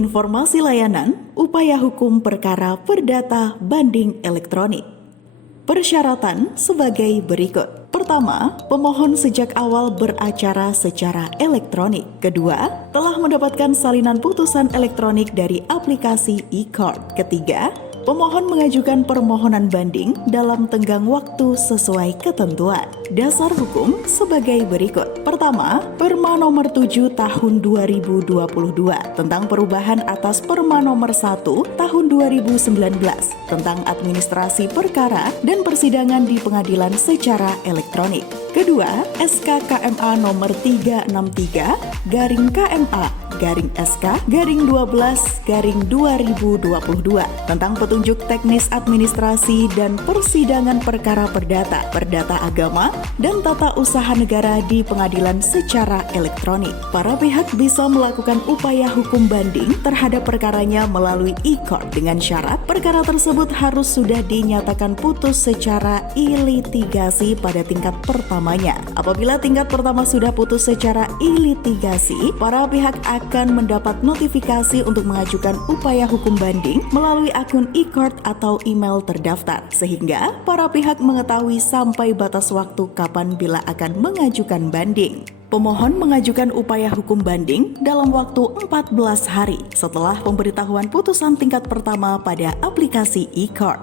Informasi layanan, upaya hukum perkara perdata banding elektronik. Persyaratan sebagai berikut. Pertama, pemohon sejak awal beracara secara elektronik. Kedua, telah mendapatkan salinan putusan elektronik dari aplikasi e-court. Ketiga, pemohon mengajukan permohonan banding dalam tenggang waktu sesuai ketentuan. Dasar hukum sebagai berikut. Pertama, Perma nomor 7 tahun 2022 tentang perubahan atas Perma nomor 1 tahun 2019 tentang administrasi perkara dan persidangan di pengadilan secara elektronik. Kedua, SK KMA nomor 363-KMA-SK-12-2022 tentang petunjuk teknis administrasi dan persidangan perkara perdata agama, dan tata usaha negara di pengadilan secara elektronik. Para pihak bisa melakukan upaya hukum banding terhadap perkaranya melalui e-court dengan syarat perkara tersebut harus sudah dinyatakan putus secara ilitigasi pada tingkat pertamanya. Apabila tingkat pertama sudah putus secara ilitigasi, para pihak akan mendapat notifikasi untuk mengajukan upaya hukum banding melalui akun e-court atau email terdaftar, sehingga para pihak mengetahui sampai batas waktu kapan bila akan mengajukan banding. Pemohon mengajukan upaya hukum banding dalam waktu 14 hari setelah pemberitahuan putusan tingkat pertama pada aplikasi e-court.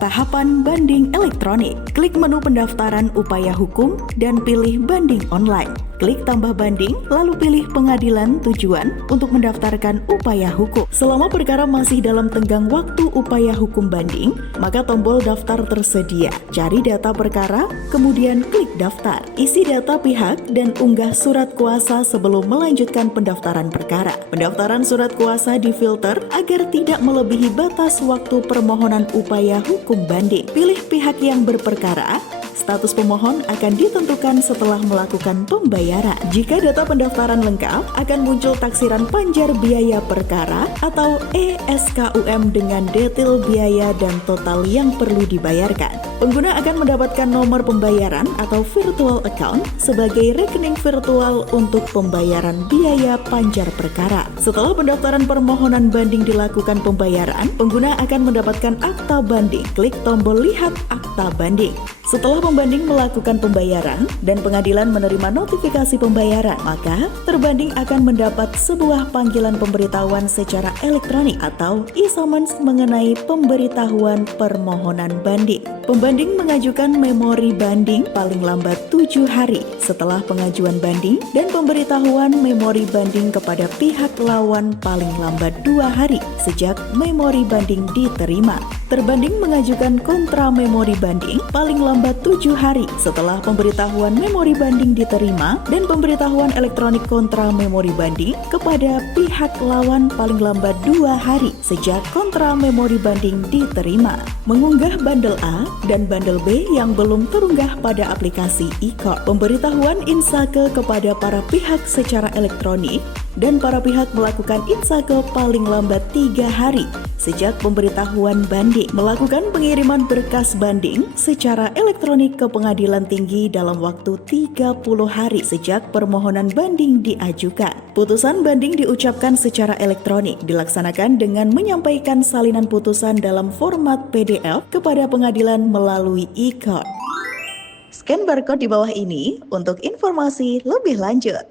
Tahapan banding elektronik. Klik menu pendaftaran upaya hukum dan pilih banding online. Klik tambah banding, lalu pilih pengadilan tujuan untuk mendaftarkan upaya hukum. Selama perkara masih dalam tenggang waktu upaya hukum banding, maka tombol daftar tersedia. Cari data perkara, kemudian klik daftar. Isi data pihak dan unggah surat kuasa sebelum melanjutkan pendaftaran perkara. Pendaftaran surat kuasa difilter agar tidak melebihi batas waktu permohonan upaya hukum banding. Pilih pihak yang berperkara. Status pemohon akan ditentukan setelah melakukan pembayaran. Jika data pendaftaran lengkap, akan muncul taksiran panjar biaya perkara atau ESKUM dengan detail biaya dan total yang perlu dibayarkan. Pengguna akan mendapatkan nomor pembayaran atau virtual account sebagai rekening virtual untuk pembayaran biaya panjar perkara. Setelah pendaftaran permohonan banding dilakukan pembayaran, pengguna akan mendapatkan akta banding. Klik tombol lihat akta banding. Setelah pembanding melakukan pembayaran dan pengadilan menerima notifikasi pembayaran, maka terbanding akan mendapat sebuah panggilan pemberitahuan secara elektronik atau e-summons mengenai pemberitahuan permohonan banding. Pembanding mengajukan memori banding paling lambat 7 hari setelah pengajuan banding dan pemberitahuan memori banding kepada pihak lawan paling lambat 2 hari sejak memori banding diterima. Terbanding mengajukan kontra memori banding paling lambat 7 hari setelah pemberitahuan memori banding diterima dan pemberitahuan elektronik kontra memori banding kepada pihak lawan paling lambat 2 hari sejak kontra memori banding diterima. Mengunggah bandel A dan bandel B yang belum terunggah pada aplikasi e-court. Pemberitahuan insake kepada para pihak secara elektronik dan para pihak melakukan insake paling lambat 3 hari sejak pemberitahuan banding. Melakukan pengiriman berkas banding secara elektronik ke pengadilan tinggi dalam waktu 30 hari sejak permohonan banding diajukan. Putusan banding diucapkan secara elektronik, dilaksanakan dengan menyampaikan salinan putusan dalam format PDF kepada pengadilan melalui e-court. Scan barcode di bawah ini untuk informasi lebih lanjut.